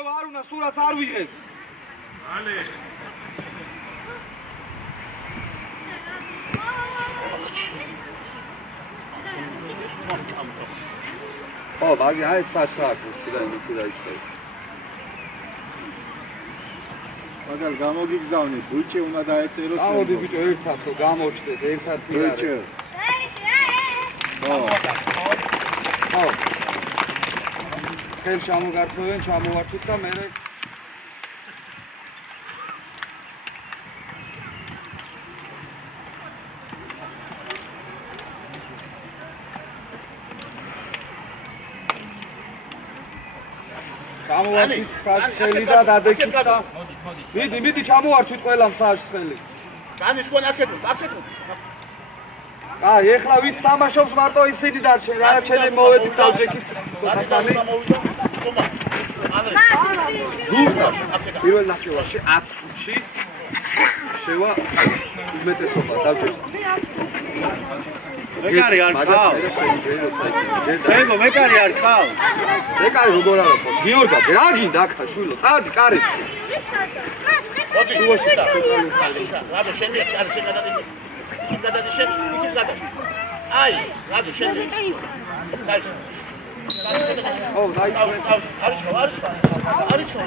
გახვევა არ უნდა, სურათს არ ვიღებ. ალე. ო, მაგი აი საერთოდ ცი დაიწყე. მაგალ გამოგიგზავნით, ბუჩი უნდა დაეწეროს. გამოდი ბიჭო, ერთად ხო გამოჩდეთ, ერთად ბუჩი. ხო. ხელ ჩამოგართმევენ, ჩამოვართვით და მე გამოვართვით ხელი და დადექით და მიდი ჩამოვართვით ყველა ხელი. კანი თქვენ აქეთ. აი, ეხლა ვიც თამაშობს მარტო ისინი დარჩენ, არაჩენი მოვედით დავჯექით. ზუსტად პირველ ნახევარში 10 წუთში შევა უმეტესობა დავჯექით. მეკარი არ ხავ. ძებო მეკარი არ ხავ. მეკარი როგორ არა ხო? გიორგა, რა გინდა აქა შვილო? წადი კარებში. მოდი შუაში სა. რადო შემიეც არ შეგადადი. გადადი შენ, იქით გადადი. აი, რადო შენ. კარგი. ო, დაიწყე. არიჩქო.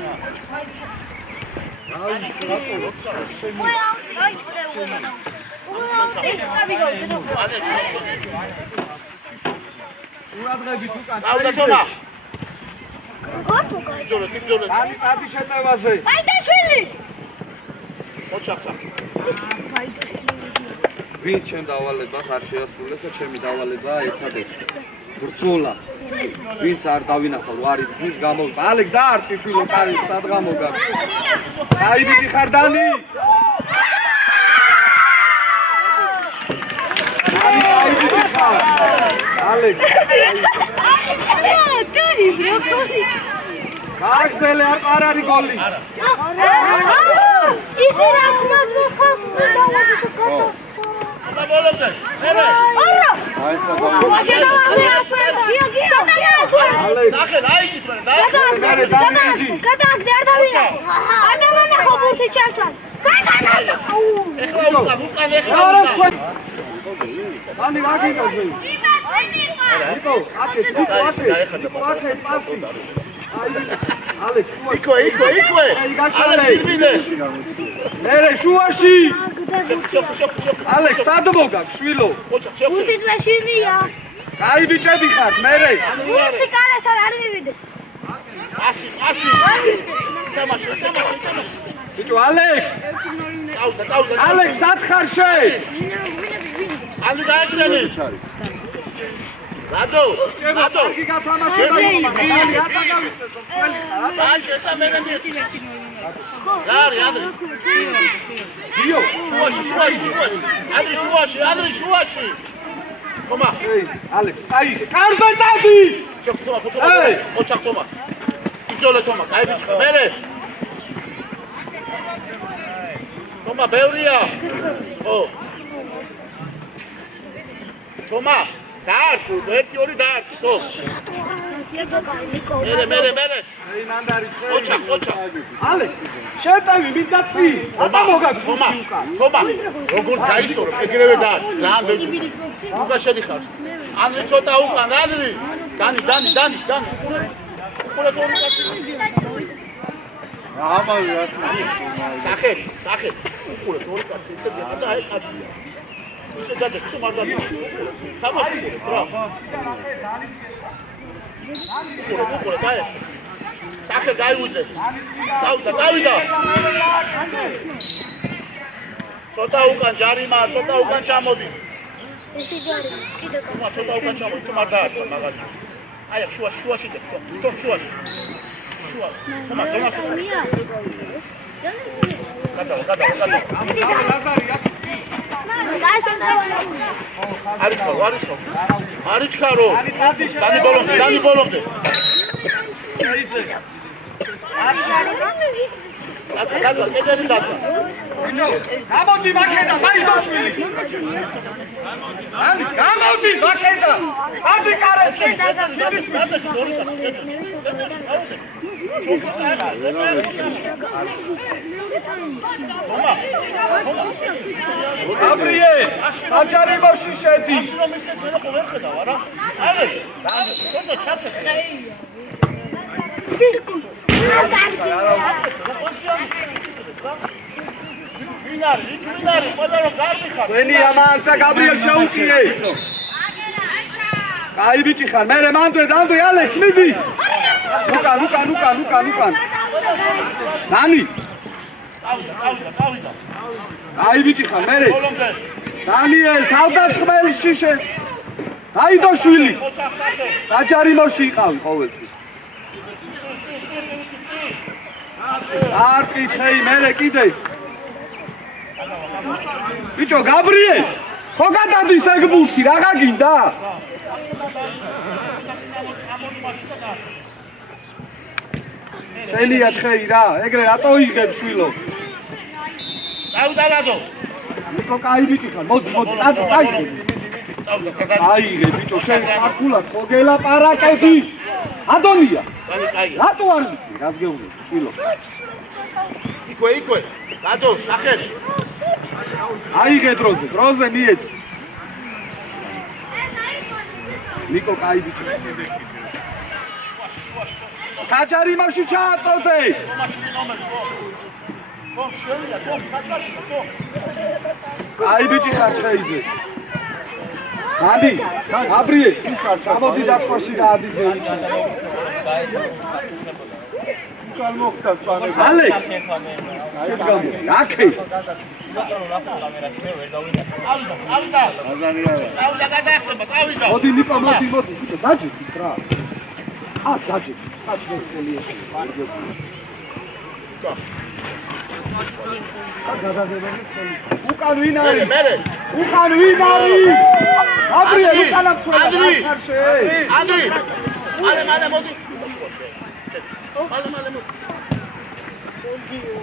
ურადღებით უკან. აუდა თომა. ბიძოლე. წადი შეტევაზე. აი და შვილი. ოჩახსა. ვინც ჩემ დავალებას არ შეასრულეს და ჩემი დავალება ერთადერთი. ბრძოლა. ვინც არ დავინახო, არ იგზის გამოვიდა. ალექს დაარტყი შვილო კარი, სად გამოგა? აი დიდი ხარ დანი. აი დიდი ხარ. ალექს. დანი ბროკოლი. გაგზელე არ არის გოლი. ისი რა ხმას მოხას დავადი თუ კატოს. და ბოლომდე. მერე. აი ხა ნახე, აიგით მერე, და. გადააგდე არ დავინახო. არ დავინახო ბურთი ჩართვან. ეხლა უკან ani ვაგინოზე. იკო, აკეთ, პასი. პასი. ალექ, იქვე. ალექს იბინე. მერე შუაში. შოქ. ალექ, სად მოგაკ, შვილო? ბურთის მაშინია. კაი ბიჭები ხართ, მერე. ბურთი კარასად არ მივიდეს. ასი. თამაში. ბიჭო, ალექს. წავდა. ალექს, სად ხარ შე? ალი გაიხსენი. რადო. კარგი გათამაშე. ბანჯე და მერე მიეს. რა არის? დიო, შუაში. ადრი შუაში. ხომა. ალექს, აი, კარზე წავდი. შოქ ოჩახტომა. ბიძოლე თომა, კაი ბიჭო, მერე. თომა ბევრია. ო. თომა, დაარტყუ, 1-2 დაარტყუ, ხო. მერე. აი, მანდარი ცხელი. ოჩახ. ალექს, შეტევი მიდაწვი. აბა მოგაგ. თომა. როგორ გაისტორო, ეგრევე დაარტყ. ძალიან ბევრი. უკან შედიხარ. ანრი ცოტა უკან, ანრი. დანი. უყურეთ ორი კაცი. ამავე ასნა. სახე. უყურეთ ორი კაცი, ეცებია და აი კაცია. ისე დაძე, ხმარ და თამაში რა. უყურეთ აი ეს. სახე გაიუძე. წავიდა. ცოტა უკან ჯარიმა, ცოტა უკან ჩამოდი. ისი ჯარი, კიდე თომა, ცოტა უკან ჩამოდი, თომა დაარტყა მაგალითად. აი შუაში და შუაში. თომა. გადა. ლაზარი, არიჩქარო. დანი ბოლომდე. გადა, ეგერი დადა. გამოდი მაკედა, მაიდოშვილი. გამოდი მაკედა. ადი კარებში. გაბრიელ საჯარიმოში შედის ვენი ამართა გაბრიელ შეუჭიე კაი ბიჭი ხარ მე მანდვე დანდვე ალექს მიდი უკან დანი კაი ბიჭი ხარ მე დანიელ თავდასხმელში აიდო შვილი საჯარიმოში იყავი ყოველთვის არ კითხეი მე კიდე ბიჭო გაბრიელ ხო გადადის ეგ ბურთი რა გაგინდა შენია ცხეი რა ეგრე რატო იღებ შვილო დაუდალადო ნიკო კაი ბიჭი ხარ მოდი აიღე ბიჭო შენ ქართულად ხო გელაპარაკები ადონია რატო არ ვიცი რას გეუბნები შვილო იქვე დადო სახელი აიღე დროზე მიეც ნიკო კაი ბიჭი საჯარიმოში ჩააწოდე კაი ბიჭი ხარ ჩხეიძე დადი გაბრიელ ჩამოდი დაცვაში გაადიზე ალექს აკე მოდი ნიკო მოდი დაჯიქით რა დაჯიქით უკან ვინ არის? უკან ვინ არის? გაბრიელ უკან ამცურა ხარშე. ანდრი. მალე მოდი. მალე მოდი.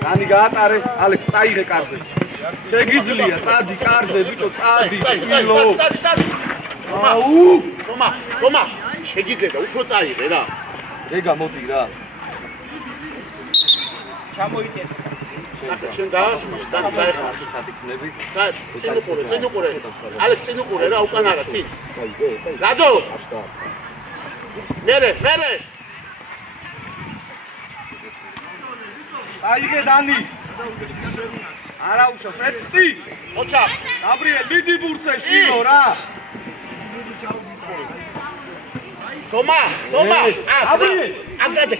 რანი გაატარე, ალექს წაიღე კარზე. შეგიძლია, წადი კარზე, ბიჭო, წადი, შვილო. აუ, რომა, შეგიძლია, უფრო წაიღე რა. ეგა მოდი რა. ჩამოიწეს. შენ დაასვი, დაიხარ სათიქნები. წინ უყურე. ალექს წინ უყურე რა, უკან არა, წინ. რადო? მერე. აიღე დანი. არა უშავს, ეცი. ოჩა. გაბრიელ, მიდი ბურცე შილო რა. თომა. გაბრიელ. აგადე,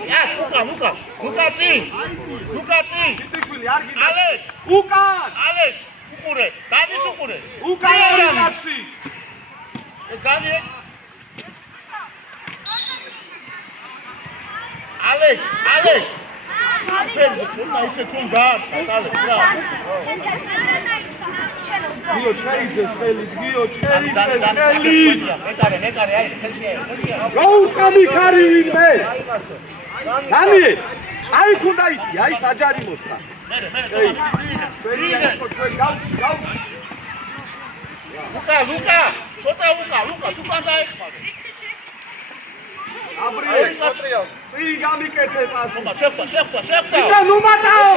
უკან წინ. ტიშვილი არ გინდა. ალექს, უკან. ალექს, უყურე. დადის უყურე. უკან არის კაცი. დადი. ალექს. ფერზე ისე თუნ გააშა, ალექს რა. გიო ჩხეიძეს ხელი, გიო ჩხეიძეს ხელი. ნეკარე, აი, ხელშია. გაუკამი ხარი ვინმე. დანიელ, აი ქუნდა იცი, აი საჯარიმოს ხარ. მერე. ლუკა, ცოტა ლუკა, უკან დაეხმარე. აბრიელ, წი გამიკეთე პასი. შეხვდა. იტა ნუმატაო.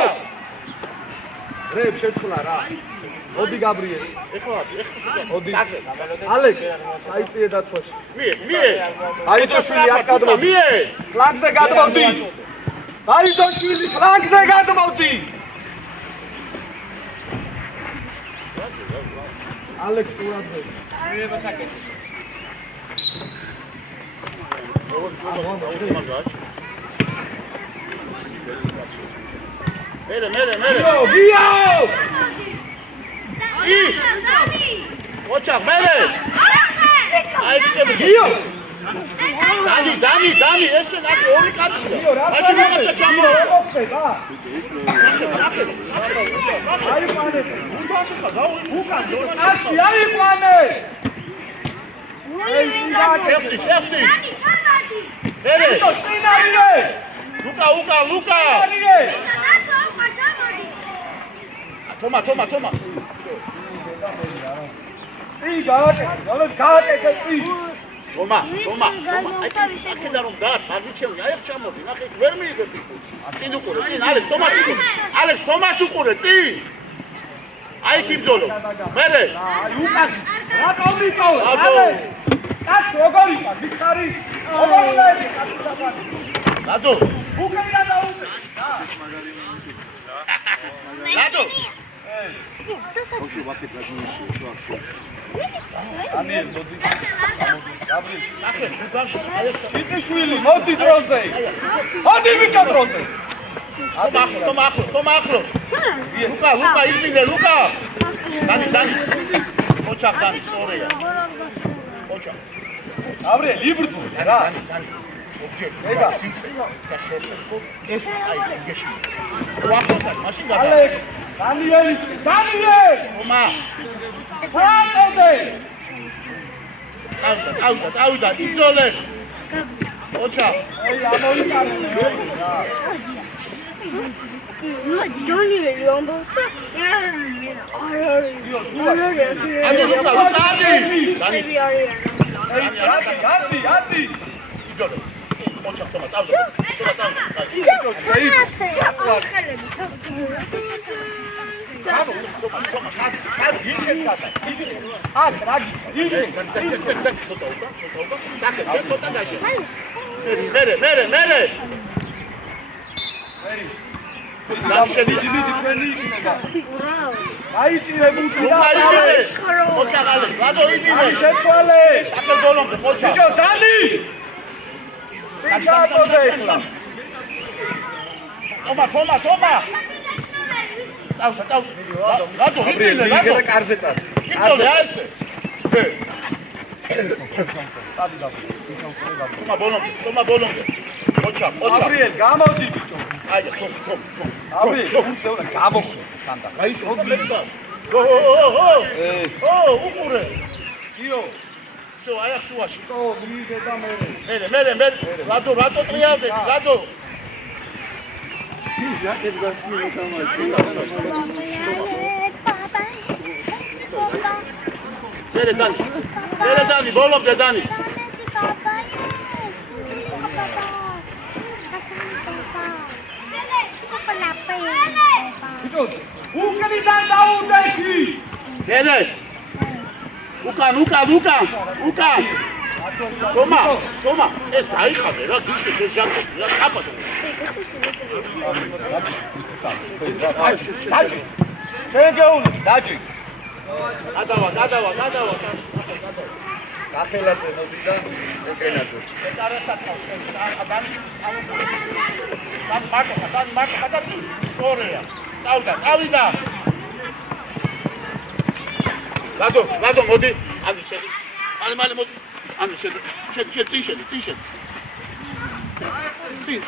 რებ შეცვლა რა. მოდი გაბრიელ. ეხლა. მოდი. ალექ, აიწიე დაცვაში. მie. აიდოშვილი არ გადმოდი. მie. ფლანგზე გადმოდი. აიდოშვილი ფლანგზე გადმოდი. ალექ ტურაძე. მერე. გიო! ოჩა, მერე. აი ბიჭები. გიო! დანი, ესე ნახე ორი კაცია. მაშინ მოგეცა ჩამო. აი პანე. კაცი აი პანე. შეხვდი. მერე. წინარიე. ლუკა. თომა. წი გააკეთე, გააკეთე წი. Toma. Აქედან რომ დაარჩევი, აი ჩამოდი, ნახე, ვერ მიიღები. წინ უყურე, წინ, ალექს, თომას უყურე. ალექს, თომას უყურე, წინ. აი კიბძოლო. მერე. აი უკან. რა კომიკაო? ალექს. კაც როგორი ხარ? მიხარი. როგორი ლაი? ლადო. უკან რა დაუწე? ლადო. ოქი ვაკეთ რაგუში, შოაქში. ამიერ მოდი. გაბრიელ. ნახე, ჩიტიშვილი, მოდი დროზე. მოდი ბიჭო დროზე. Toma ახლოს. ლუკა, იბინე, ლუკა. დანი. ოჩახ დანი, სწორია. ოჩახ. გაბრიელ, იბრძოლე რა. ეგა ეს აი გეში. ვახოსა, მაშინ გადა. ალექს, დანიელი. თომა. ფატოდე. წავიდა, იბრძოლე. ოჩახ. აი ამოვიკარე. Daniel, Adi. იბრძოლე. ოჩახ, თომა, წავიდა. მერე. დამშედი ჩვენი იქნება. აიჭირე მუქი და ოჩაღალე, რატო იდინე? შეცვალე. აკელ ბოლომდე, ოჩაღ. ბიჭო, დანი. ჩაატოდე ახლა. თომა. წავსა. რატო იდინე? მიგერა კარზე წად. იბრძოლე ასე. თომა ბოლომდე. ოჩაღ. აბრიელ, გამოდი ბიჭო. აი, თომ. აბრიელ, უცეულა გამოხსოვს ხანდა. აი, თომბერდა. უყურე. იო. შო, აი ახსუაში. ო, მიგე და მე. მერე. რატო ტრიალდები? რატო? მერე დანი, ბოლომდე დანი. ბიჭო, უკრიდან დაუდექი. მერე. უკან. თომა, ეს დაიხადე რა, გიშე შეჟაკები რა, კაპატო. დაჯი. შეგეუნი, დაჯი. გადავა. გახელაძე მოდი და ეკენაძე. დანი მარტო გადაწი. სწორია. წავიდა. ლადო მოდი. ანუ შედი. მალე მოდი. ანუ შედი. წინ.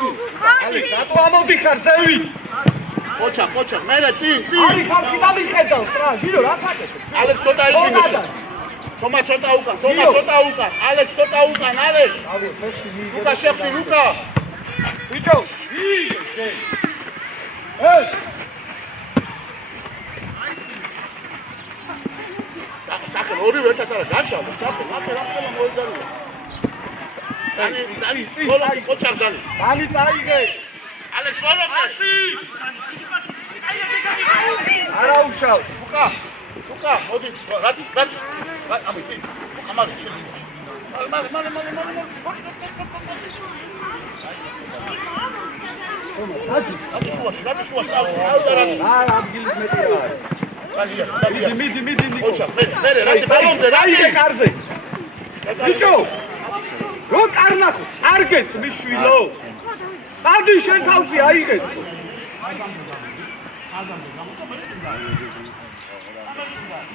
რატო ამოდიხარ ზევი? ოჩახ, მერე წინ. აი ხალხი დამიხედავს რა, გირო რა ფაკეთ? ალექს ცოტა იბინე. თომა ცოტა უკან. ალექს ცოტა უკან, ალექს. ლუკა შეხვდი, ლუკა. ბიჭო, იგე. ეს საკენ ორივე ერთად არა გაშალო, საკენ, რა მოიგარია. დანი, ოჩახ დანი. დანი წაიგე. ალექს ბოლომდე. არა უშავ. ლუკა, მოდი, რატი. ამით. ამარი შეცვა. მალე. რატი შუაში, დავიდა. ადგილის მეტია. დადია. მიდი. ოჩახ, მერე, რატი ბოლომდე, წაიგე კარზე. ბიჭო, რო კარნახო, წარგეს მიშვილო. წარდი შენ თავში აიღე.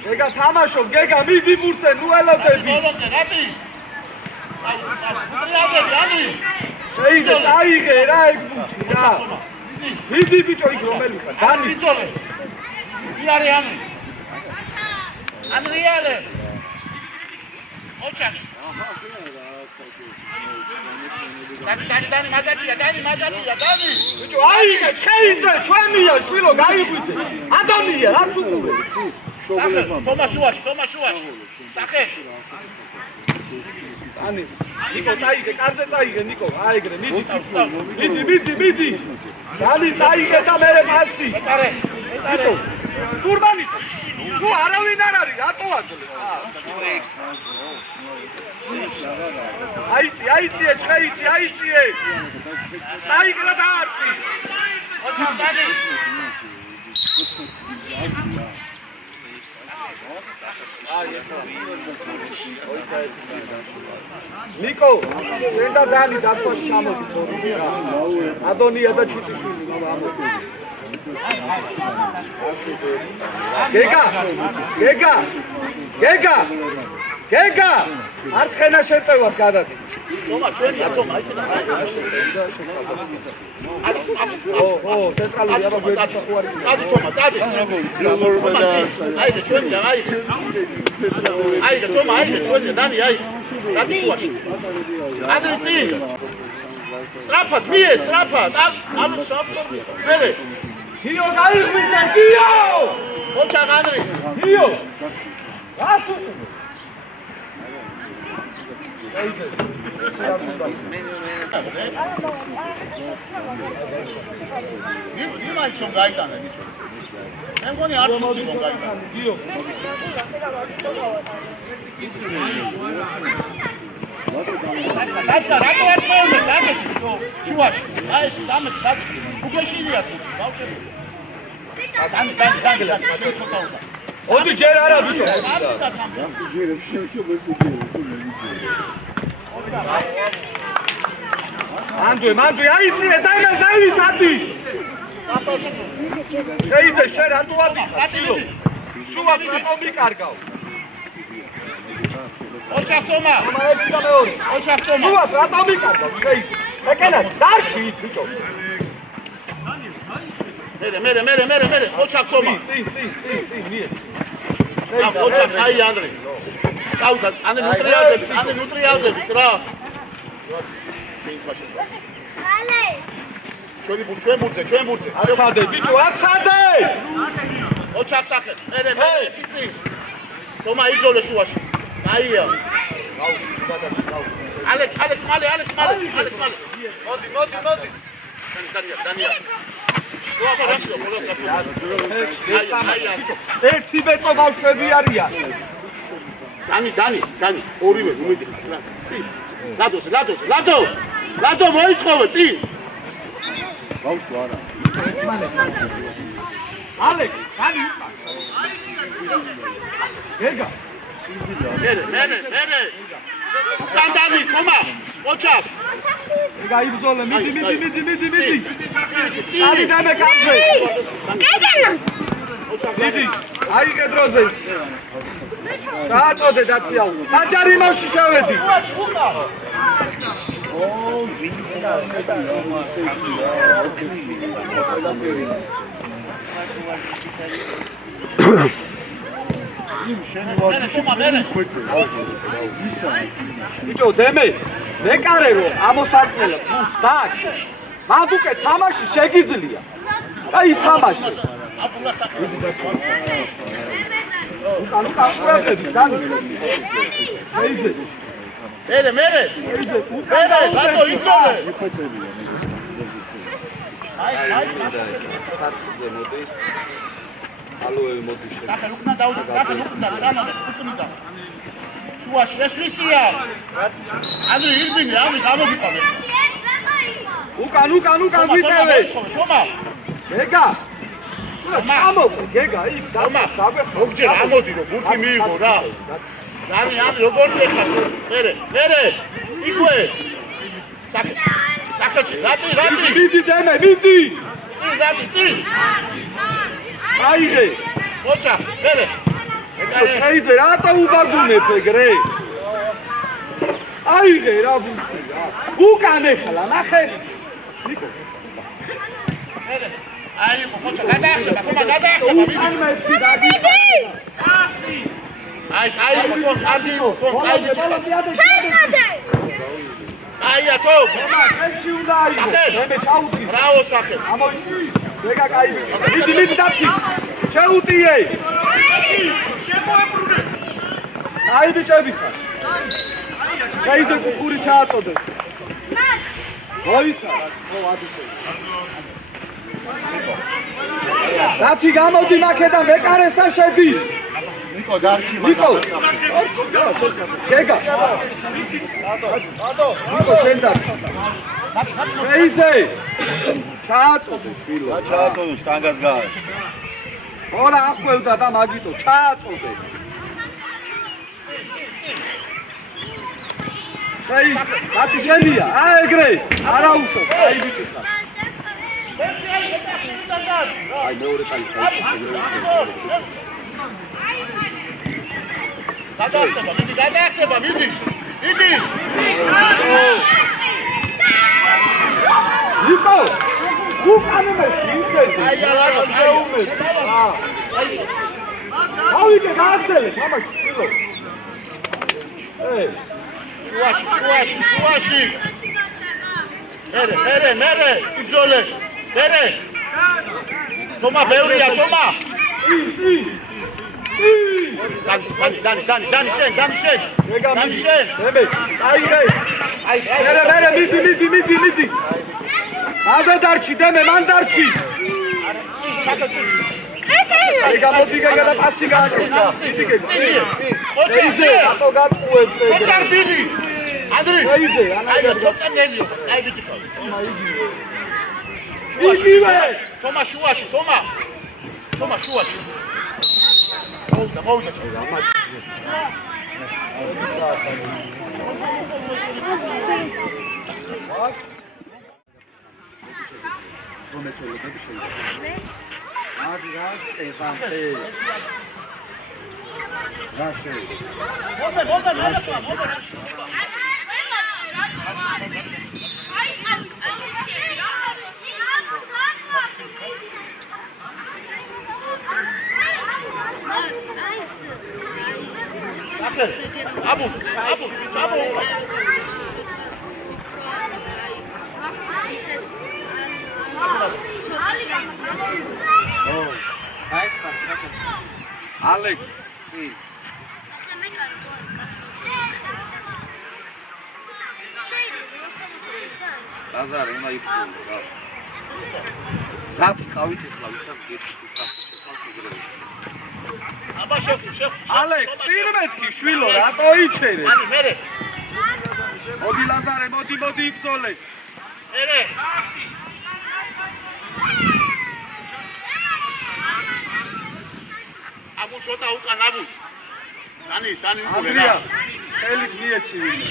გეგა თამაშობ, მიდი ბურცე, ნუ ელოდები. ბოლომდე, რატი? ტრიალდები, შეიგე, წაიღე რა ეგ ბურცი რა. მიდი ბიჭო, იქ რომელი ხარ? დანი. იცოლე. იარე ანრიალე. ოჩახ. დანი მაგათია. ბიჭო, აიღე, ჩეიძე, ჩვენია, შვილო, გაიღვიძე. ადონია, რას უყურე? თომა შუაში. სახე. Ani, Niko, წაიღე, კარზე წაიღე, Niko, აიგრე, მიდი. Ani, წაიღე და მერე პასი. Niko, Turmanitsa. Tu არავინ არ არის, რატო აძლევ? აიწიე, ჩხეიცი, აიწიე. წაიღე და დაარტყი. Niko, შენ და დანი დაცვაში ჩამოდი თორე. ადონია და ჩიტიშვილი ამოდის. გეგა! არც ხენა შეტევად გადადი. Toma, ჩვენია, Toma, აი და ცენტრალური აბა გვერდით ხო არის. წადი, Toma, წადი. აი და ჩვენია, აი და Toma, აი და ჩვენია, დანი, აი. დანი შუაში. ადრე წინ. სტრაფად, მიე, სტრაფად. ანუ საფრთხე. მერე. გიო გაიღვიძე, გიო! ოჩა ადრე. გიო! გასულ იმაჩონ გაიტანა ნიჩო. მე მგონი არც მოდი რომ გაიტანა. გიო. დაჭა, რატო არ მოუნდა დაგეთი შუაში. აი ეს სამეთ დაგეთი. უგეშილია თუ ბავშვები. დანი, შენ ცოტა უნდა. ოდი ჯერ არა ბიჭო. მანდვე, აიწიე, დაივი. შეიძე, შენ რატო ვადიხარ? შუას რატო მიკარგავ? ოჩახ Toma. ოჩახ Toma. შუას რატო მიკარგავ? შეიძე. ეკენა, დარჩი ბიჭო. მერე, ოჩახ Toma. წინ, მიე. ოჩახ აი ანდრე. გავდა, ანდრე ნუტრიალდები, რა. Ale! ჩვენ ბურთზე. აცადე, ბიჭო, აცადე! ოჩახ სახე. მერე, პიცი. Toma იბრძოლე შუაში. აია. ალექს მალე. მოდი. დანია. ერთი მეწო ბავშვები არიან. დანი, ორივე უმედი ხარ. ლადო მოიწოვე წინ. ბავშვი არა. ალეკ, დანი. გეგა. მერე. კანდანი, Toma. ოჩახ. გეგა იბრძოლე, მიდი. ალი დამე კაცზე. Gagana! მიდი, აიღე დროზე. დააწოდე დათიაო. საჯარი იმავში შევედი. ბიჭო, დემე, მეკარერო ამოსარტყელა ფულს დაგ. მანდ უკვე თამაში შეგიძლია. აი თამაში. უკან ყურადღები, დანი. მერე. ლადო იწოვე. სარცზე მოდი. ალოევი მოდი შე. სახე უკნა დაუდა, ტრანადე, უკნიდა. შუაში ეს ვისია. ანდრე ირბინი, ამი გამოგიყავე. უკან ვიტევე. Toma. გეგა. ჩამოყო, გეგა, იქ Toma. დაგვეხო. მოგჯერ ამოდი რომ ბურთი მიიღო რა. დანი, როგორ ხარ? მერე. იქვე. სახეში, რატი. მიდი დემე, მიდი. წინ. აიღე. ოჩა, მერე. შეიძე, რატო უბაგუნებ ეგრე? აიღე რა ბურთი რა. უკან ეხლა, ნახე. ნიკო. აი, ოჩა, გადაახტება, მივიდა. აი, კარგი, აია, თო. ეში უნდა აიღე. მე ჩაუტი. ბრავო, სახე. ამოიწი. გეგა კაი. მიდი დაფი. შეუტიე. შემოებრუნე. აი ბიჭები ხარ. გაიძე კუხური ჩააწოდე. მოიცა, ხო ადიშე. დათი გამოდი მაქედან ვეკარესთან შედი. ნიკო დარჩი ნიკო. გეგა. ნიკო შენ დარჩი. გაიძე. ჩააწოდე შვილო. ჩააწოდე შტანგას გაარ. ორა ახვევდა და მაგიტო ჩააწოდე. აი, დათი შენია. აი ეგრე. არა უშო. აი ბიჭი ხარ. აი მეორე ტალი გადაახტება, მიდი. ნიკო! უკანე მე ვიქედი. აი ალაგო, ავიდე გააგზელე, მამაში, შილო. შუაში. მერე, იბზოლე. მერე. თომა ბევრია, თომა. დანი შენ. მე, აიღე. მერე, მიდი. მანდ დარჩი, დემე, მან დარჩი. აი გამოდგა და პასი გააკეთა. ეიძე, რატო გატყუებს ეგრე? ჩოტარბილი. ანდრი. ეიძე, აი ჩოტანელიო. აი ბიჭი. იგივე. თომა შუაში. მოვიდა. აბუ. ალექს, წი. ლაზარე, უნდა იფწულო რა. ზათი ყავით ახლა, ვისაც გეტყვით ის ხალხი. აბა შეხ. ალექს, წინ მეთქი, შვილო, რატო იჩერე? ანი მერე. მოდი ლაზარე, მოდი იბრძოლე. მერე. აბუ ცოტა უკან აბუ. დანი უკან. ანდრია, ხელით მიეცი ვინმე.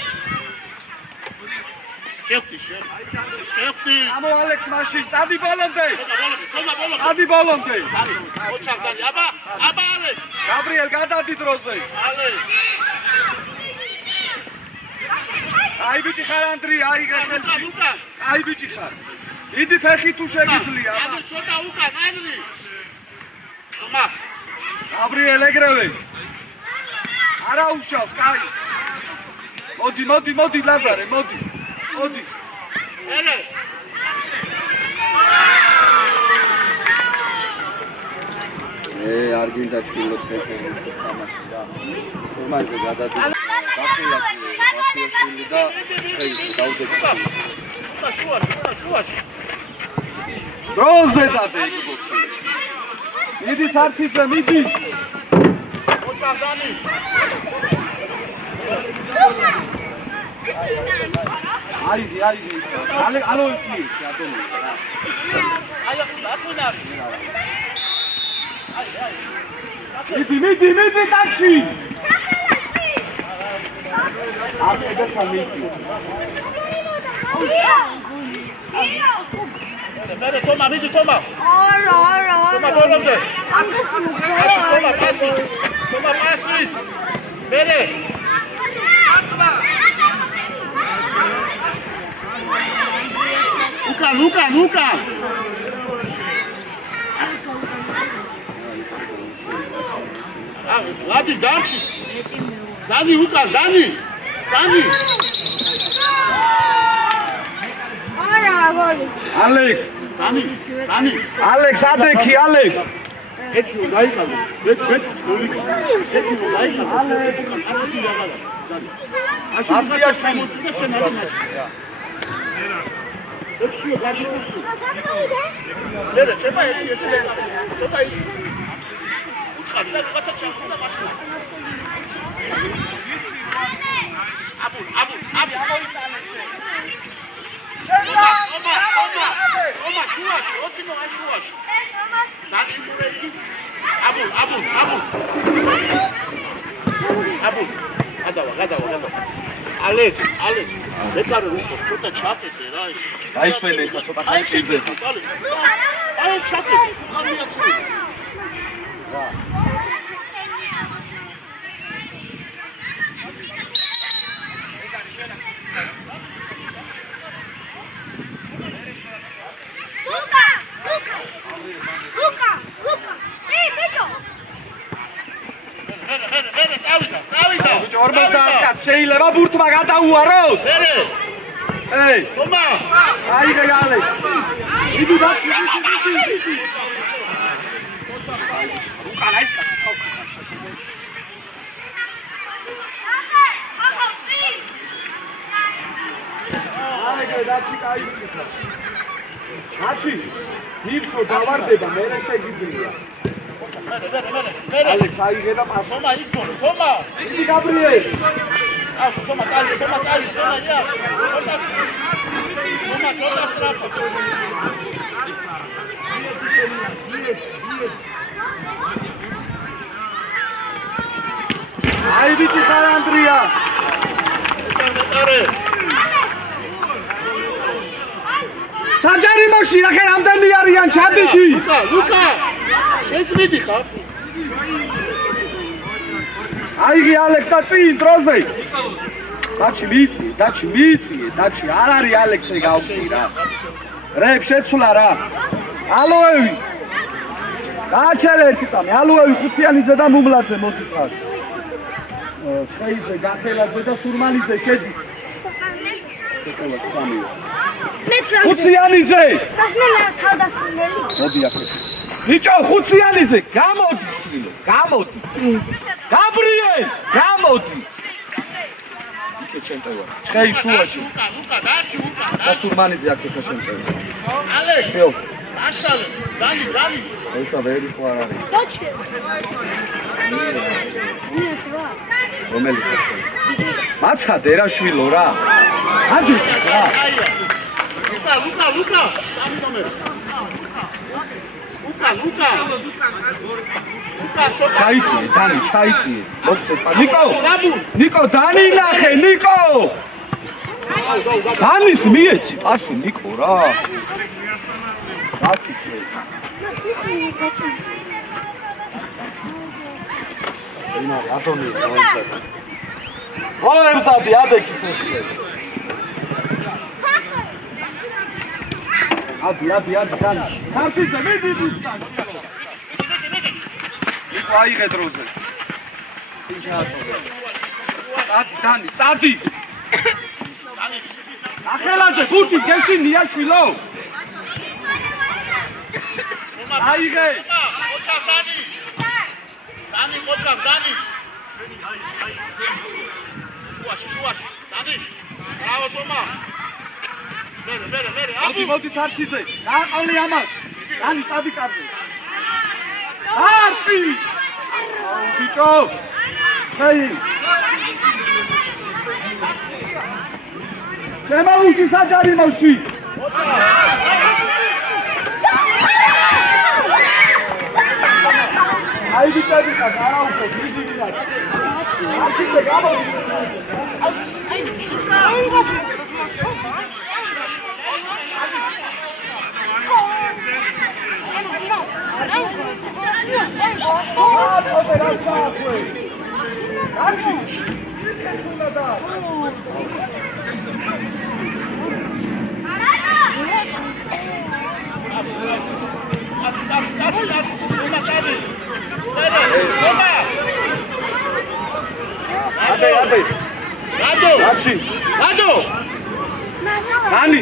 შეხტი. ამო ალექს მაშინ, წადი ბოლომდე. ბოლომდე. წადი ბოლომდე. ოჩან დანი. აბა ალექს. გაბრიელ, გადადი დროზე. ალექს. აი ბიჭი ხარ ანდრია, აიღე ხელში. უკან. აი ბიჭი ხარ. იდი ფეხი თუ შეგიძლია. ანდრი ცოტა უკან, ანდრი. თომა. გაბრიელ ეგრევე. არა უშავს, კაი. მოდი ლაზარე, მოდი. მერე. არ გინდა შვილო ფეხები თამაშია. თორმაზე გადადი. ბასიაშვილი და დაუდები. შუაში. დროზე დადე იქ ბოქში. მიდი სარციფზე, მიდი. ოჩანდანი. აიდი. ალო ის ატომი. აი აკუნა. მიდი ტაჩი. აკედა სამიწი. მერე თომა, მიდი თომა. არა. თომა ბოლომდე. თომა პასი. მერე. უკან. ლადი დარჩი. დანი უკან, დანი. არა, გოლი. ალექს. დანი. ალექს ადექი, ალექს. ეთქი დაიკავე. მე გოლი. ეთქი დაიკავე. ასიაშვილი მერე შეფა ერთი შეფა უთხარი და რაღაცა ჩახდა მაშინ აბუ ომა შუაში ოცინო აი შუაში დაგიმურები აბუ გადავა ალექს მეკარე უფრო ცოტა ჩაკეთე რა ეს დაისვენე ხა ცოტა ხანში აი ჩაკეთე განიაცვლე Luca! Ei, Beto! წავიდა ბიჭო 50 კაც შეიძლება ბურთმა გადაუაროს ეი თომა აიღე ალექს იდი უკან აის კაცი ხავს აიღე დაჩი კაი აჩი ძიფო დავარდება მე შეგიძლია მერე ალექს აიღე და პასო თომა იქო თომა იდი გაბრიელ თომა კალი ია თომა ცოტა სტრაფა აი ბიჭი ხარ ანდრია მეკარე საჯარიმოში ახე რამდენი არიან ჩადიდი ლუკა შეწმიდი ხარ აიღე ალექს და წინ დროზე დაჩი მიწი არ არის ალექსე გავხდი რა რებ შეცვლა რა ალოევი გააჩერე ერთი წამი ალოევი ხუციანიძე და მუმლაძე მოდი ხარ შეიძე გახელაძე და სურმანიძე შედი ხუციანიძე მოდი ახლა ბიჭო ხუციანიძე გამოდი შვილო გამოდი გაბრიელ გამოდი იქე ჩემტევა ჩხეი შუაში ლუკა დაჩი და სურმანიძე აქეთა ჩემტევა ალექს შეო აშალე დანი ელსა ვერი ხო არ არის Doce! რომელი ხარ მაცა დერაშვილო რა ადი რა ლუკა სამი ნომერი ლუკა ჩაიწიე დანი ჩაიწიე მოგწეს ნიკო დანი ნახე ნიკო დანის მიეცი პასი ნიკო რა დაკითხე ენა რატომი მოიწადა მოემსადი ადექი ადი დანი სარფიზე მიდი ნიკო აიღე დროზე დანი წადი ახელაძე ბურთის გეშინია შვილო აიღე ოჩარ დანი შუაში დანი ბრავო თომა მერე მოდი ცარციზე გააყავლე ამას დანი წადი კარზე არტი ბიჭო ჰეი შემაუში საჯარიმოში აი ბიჭები და არაუხო ბიჭებია არტიზე გამოდი Ani,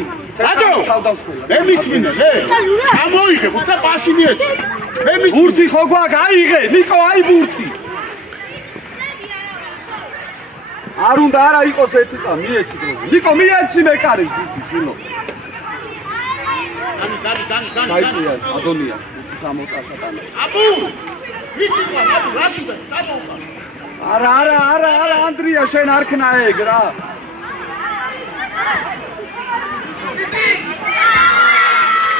მისმინე ამოიღე ხუთა პასი მიეცი ბურთი ხო გვაქვს აიღე ნიკო აი ბურთი არ უნდა არა იყოს ერთი წამი, მიეცი დროზე. ნიკო, მიეცი მეკარი ძიძი შილო. დანი. საიწია, ადონია, 60 სატანა. აბუ! ისი ყვა, აბუ, რა გინდა? დაბოვა. არა, ანდრია, შენ არ ქნა ეგ რა.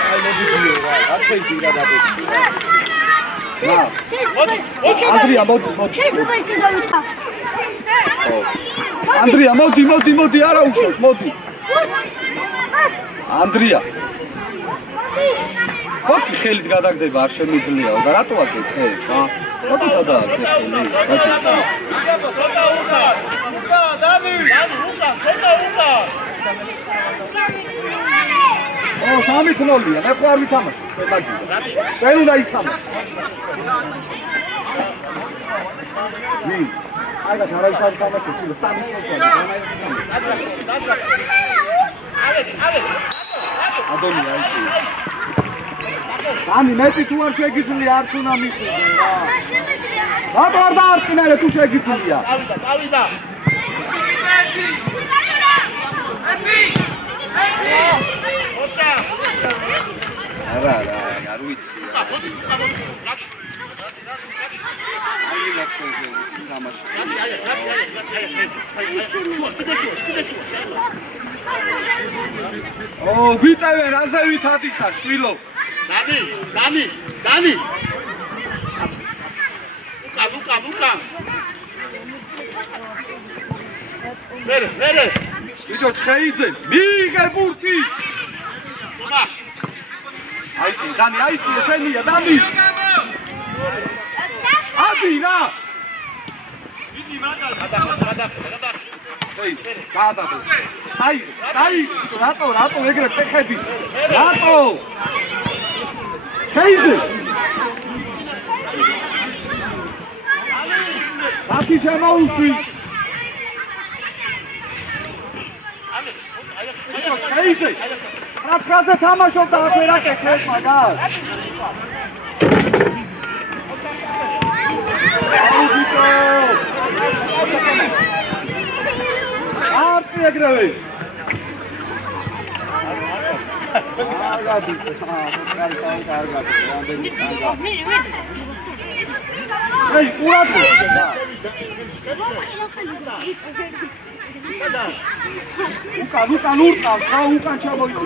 აი მოდიო რა, არ შეიძლება დაბეჭდი. ანდრია, მოდი. შეიძლება ისე დავიწყო. ანდრია, მოდი, არა უშავს, მოდი. ანდრია. ხოთი ხელით გადაგდება, არ შემიძლიაო და რატო აკეთე ხელით, ხა? მოდი გადააკეთე ხელი. ცოტა უკან, დანი, ცოტა უკან. ო, 3-0-ია, მე ხო არ ვითამაშე, მაგიდა. შენ უნდა ითამაშე. აი და გარაიც არ ვითამაშე, 3-0-ია. ალექს. ადონია ისე. დანი, მეტი თუ არ შეგიძლია, არც უნდა მიხვიდე რა. რატო არ დაარწმუნე თუ შეგიძლია? დავიდა. ოჩა. არა, არ ვიცი. აი ლაკშოზე თამაში. ო, ვიტევე რაზე ვითათი ხარ, შვილო. დანი. უკან. მერე. ბიჭო, ჩხეიძე, მიიღე ბურთი. ხომა. აიცი, დანი, შენია, დანი. ადი რა. გადახ. ეი, გადადე. აი, რატო ეგრე ფეხები? რატო? ჩხეიძე. აფი შემოუშვი. ჩხეიძე. რატზე თამაშობდა ახლა რა კეთებს მაგას? არტი ეგრევე. კარგად. ეი, ყურადღე. უკან ურტავს რა, უკან ჩამოიწე.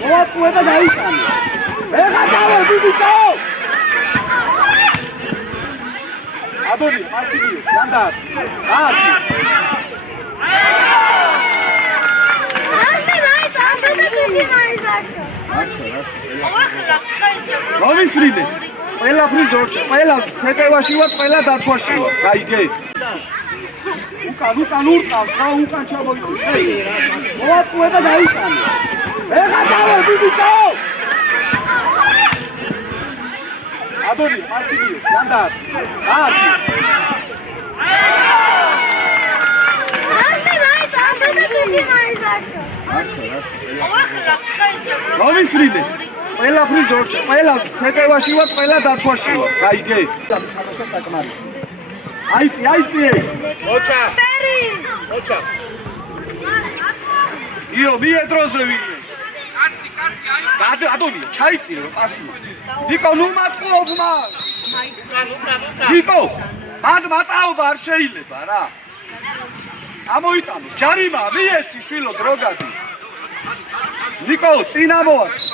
მოატყუე და დაიტანე. ეხა დავედი ბიჭო. ადონი, მასივიო, განდარ. რომისრინე? ყველაფრის ორჩა, ყველა სეტევაში ვარ, ყველა დაცვაში ვარ. გაიგე? უკან ურტავს რა, უკან ჩამოიწე. მოატყუე და დაიტანე. ეხა დავედი ბიჭო. ადონი, მასივიო, განდარ. რომისრინე? ყველაფრის ორჩა, ყველა სეტევაში ვარ, ყველა დაცვაში ვარ. გაიგე? აიცი. ოჩა. იო, მიედროზე ვინმე. კაცი, ადონი, ჩაიწიე რომ პასი. ნიკო, ნუ მატყუობ მას. ნიკო, მატაობა არ შეიძლება რა. ამოიტანო, ჯარიმა, მიეცი შვილო დროგადი. ნიკო, წინა მოაქვს.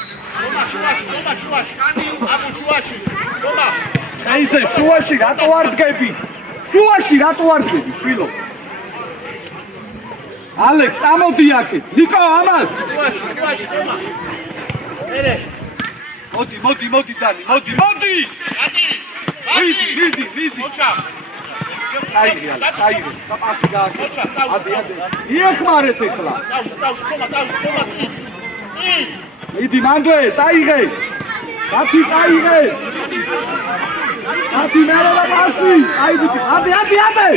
შუაში. ხომა. ჩაიწე, შუაში რატო არ დგები? შვილო? ალექს, წამოდი აქეთ. ნიკო, ამას. შუაში, ხომა. მერე. მოდი, დანი, მოდი. მიდი. ოჩა. საირე, პასი გააკეთე. ადი. იეხმარეთ ეხლა. ხომა. მიდი, მანდვე, წაიღე. კაცი წაიღე. კაცი მერე და პასი. აი ბიჭი, ადი.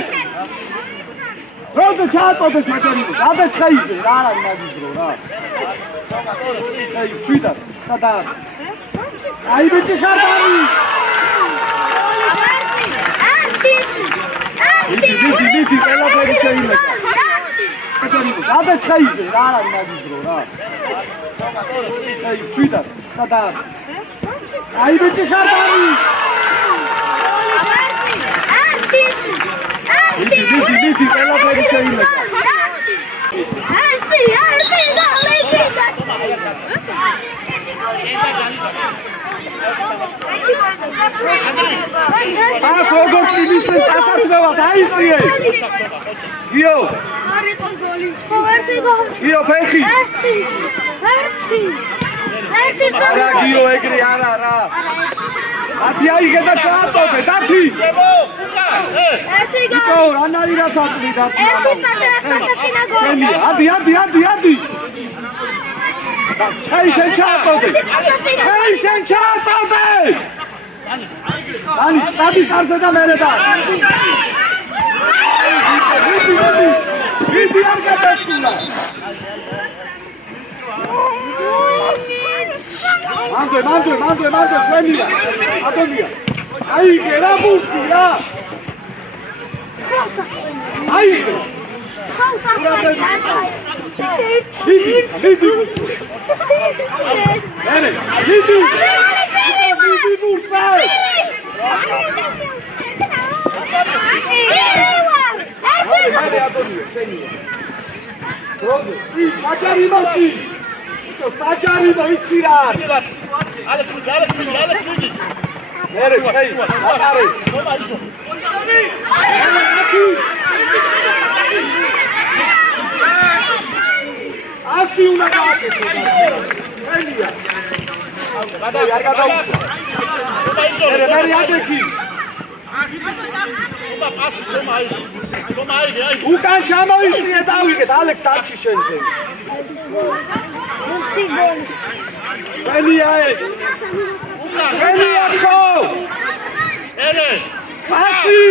როზე ჩააწოდეს მაჭარიმოს. ადე ჩხეიძე, რა არა მაგიზრო რა. აი, შვიდა, და. აი ბიჭი, ხარბანი. მიდი, ყველაფერი შეიძლება. აბა ჩაიძე რა არის მაგიზრო რა აი შვიდა და აი ბიჭი ხარდარი დიდი ყველაფერი შეიძლება ას როგორც იმისეს ასაცნებად აიწიე გიო არიყო გოლი ხო ერთი გოლი გიო ფეხი ერთი არა გიო ეგრე არა რა ათი აიგე და ჩააწოდე დათი ერთი გოლი ბიჭო რანაირად აწვი დათი ერთი პატარა გოლი ადი ჩაი შენ ჩააწოდე დადი კარზე და მერე და ვიდი არ გადასულა მანდე ჩვენია ატომია აიგე რა ბურთი რა აიგე საჯარი მოიცი რა ალექს მიდი მერე ჩაი ატარე ასი უნდა გააკეთო ენია არ გადაუშვა მერე ადექი პასი რომაი უკან ჩამოიწიე დავიღეთ ალექს დარჩი შენზე ენია ხო ელე პასი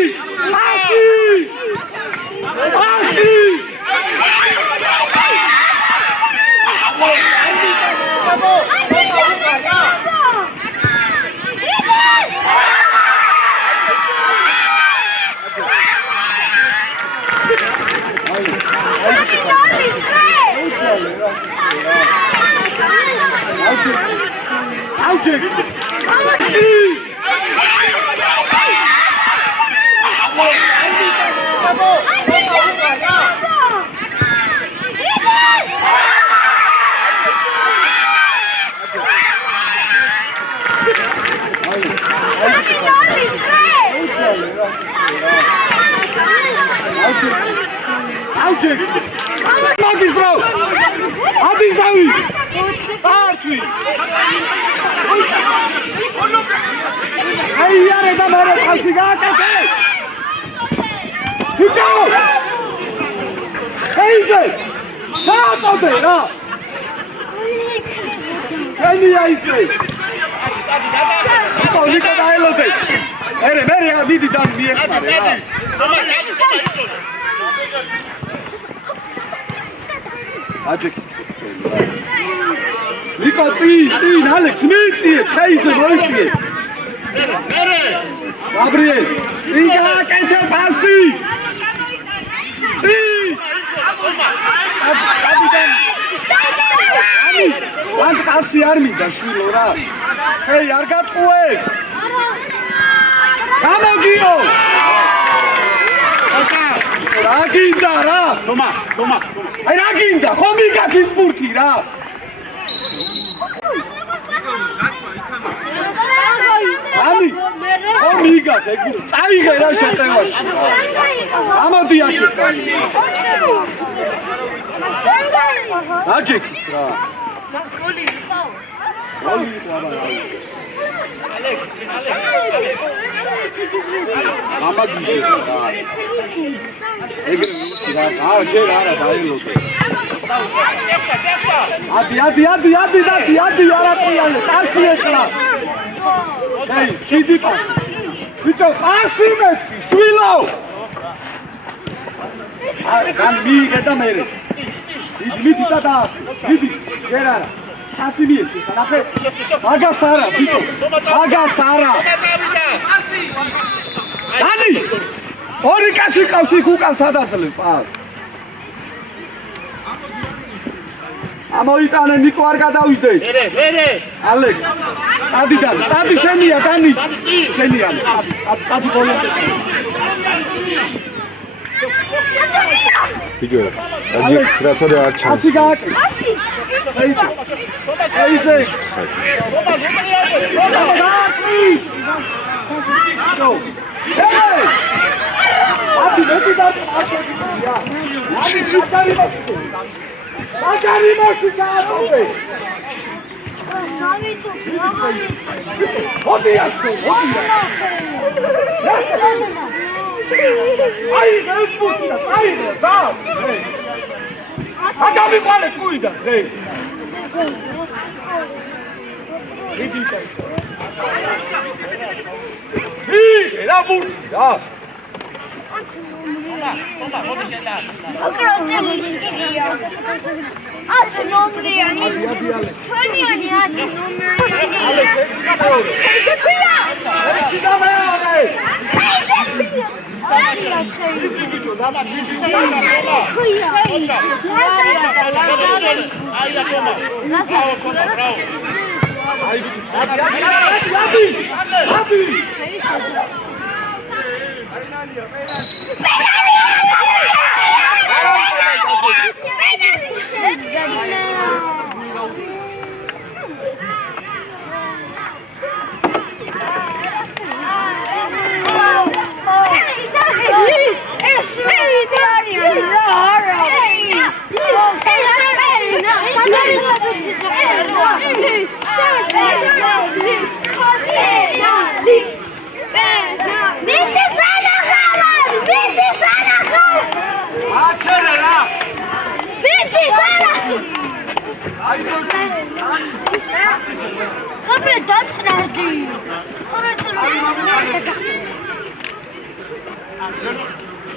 მაგისრო ადიზავი წართვი აი არე და მერე ხალხი გააკეთე ბიჭო ეიზე გააწოდე რა ენია ისე ნიკო დაელოდე მერე მიდი და მიეხმარე რა აჯექი ნიკო წინ ალექს მიიწიე ჩაიძე მოიწიე მერე გაბრიელ წინ გააკეთე პასი წინ ვან პასი არ მინდა შვილო რა ჰეი არ გატყუე გამოგიო რა გინდა რა თომა აი რა გინდა ხო მიგაქის ბურთი რა ალი ხო მიგაქ ეგ წაიღე რა შეტევაში ამოდი აქ აჯექით რა გოლი იყო ამაგიზე რა ეგრე ვიცი რა ჯერ არა დაილოდე ადი არატრიალე პასი ეხლა ეი შვიდი პასი ბიჭო პასი მეთქი შვილო ან მიიღე და მერე მიდი და მიდი ჯერ არა პასი მიეცი ნახე მაგას არა ბიჭო მაგას არა დანი ორი კაცი ყავს იქ უკან სადაძლევ პას ამოიტანე ნიკო არ გადავიდე. მერე. ალექს. წადი და წადი შენია დანი. შენია. წადი ბოლომდე. ბიჭო, აჯი ტრაქტორი არ ჩანს. ასი გააკეთე. ასი. აიძე. აბი მეტი და აკარი მოსი ჩააბე. სამი თუ როგორი. ოდია. აი გასულა, აი და. აკამი ყალე ჭუიდა, ხე. ვიდიტა. რა ბურთი რა. Toma, მოდი შედა. აკრატელია. ათი ნომრიანი. ჩვენიანი ათი ნომრიანი.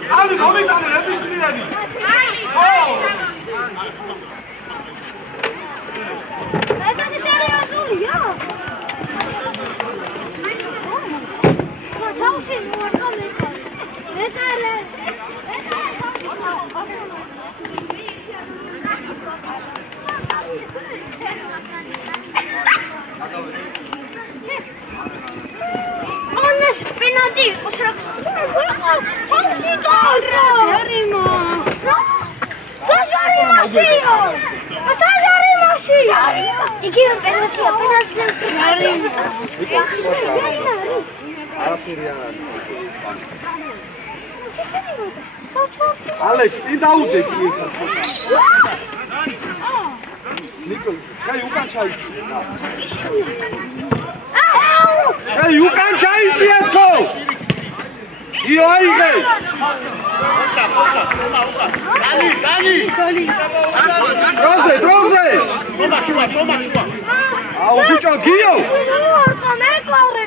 Ali, მომიტანე ნებისმიერი. ეს არის სერიოზულია. თავში მოარტყამე. მეტარე. Onnes penalti იყოს რა თავში დაადრა ჯერიმა საჟარიმაშია იგივე პენალტია პენალტზე ჯერიმა არაფერი არ არის. ალექს, წინ დაუძე კი ეხლა. ნიკო, კაი უკან ჩაიწვი. კაი უკან ჩაიწვი ეთქო. იო აიღე. Dani. დროზე. Toma, შუა. აუ ბიჭო, გიო.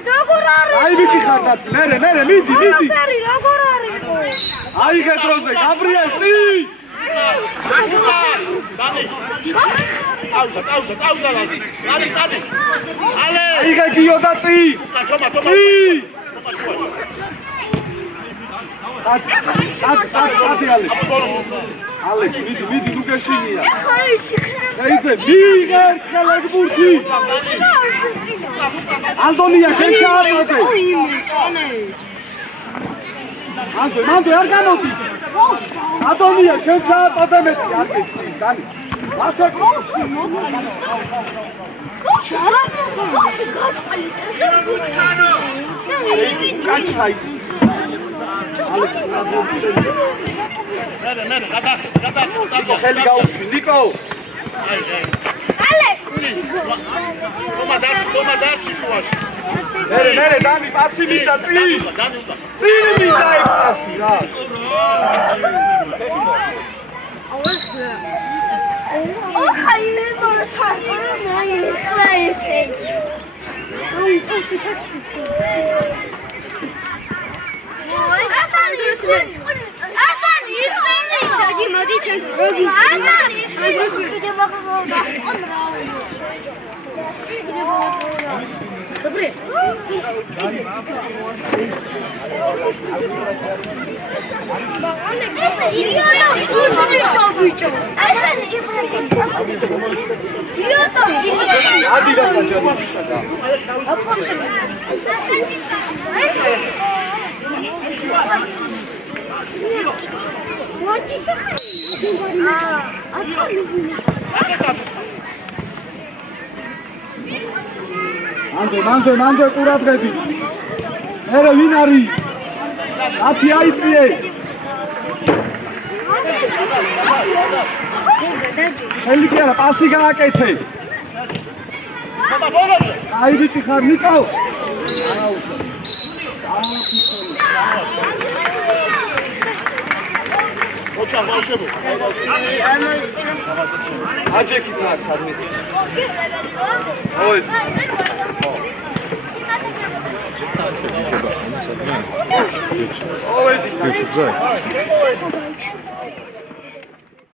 როგორ არის? აი ბიჭი ხარ დაცი, მერე, მიდი. ფერი როგორ არის? აიღე დროზე, გაბრიელ, წი. Dani. Auda. Dani. Ale. აიღე გიო და წი. Toma. წი. სადი ალექს, მიდი, ნუ გეშინია. დაიძე, მიიღე ხელად ბურთი. ანდონია, შენ ჩააწოდე. მანდე არ გამოდი. ანდონია, შენ ჩააწოდე მეტი, აკეთე, დანი. ასე კოში მოკალის. გაჭაი. მერე, გადახ. ხელი გაუშვი, ნიკო. Toma, დარჩი შუაში. მერე, დანი, პასი მინდა, წი. წი მინდა ეგ პასი რა. ადი და საჯარო შეგა. მანდე ყურადღები. ერე ვინ არის? 10 აიწიე. ხელი კი არა, პასი გააკეთე. აი ვიცი ხარ ნიკო. ოჩა ბავშვებო. აჯექით აქ სადმე. ოი. ოი.